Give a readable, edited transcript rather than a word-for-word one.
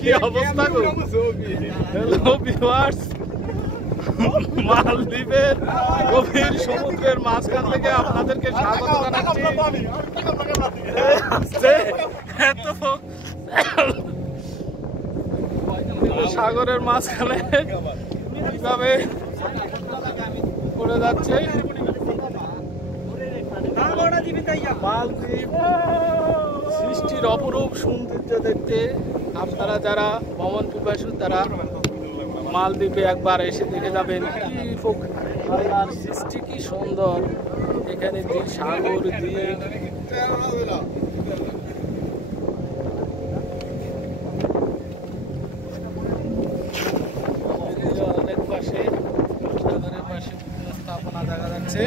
কি অবস্থা গো? Hello viewers, মালদ্বীপের গভীর সমুদ্রের মাঝখান থেকে আপনাদেরকে স্বাগত জানাচ্ছি। সাগরের মাঝখানে কিভাবে পড়ে যাচ্ছে মালদ্বীপ, সৃষ্টির অপরূপ সৌন্দর্য দেখতে আপনারা যারা ভ্রমণ পিপাসু তারা মালদ্বীপে একবার এসে দেখে যাবেন। কি আল্লাহর সৃষ্টি, কি সুন্দর! এখানে সাগর দ্বীপ, অনেক পাশে সাগরের পাশে বিভিন্ন স্থাপনা দেখা যাচ্ছে।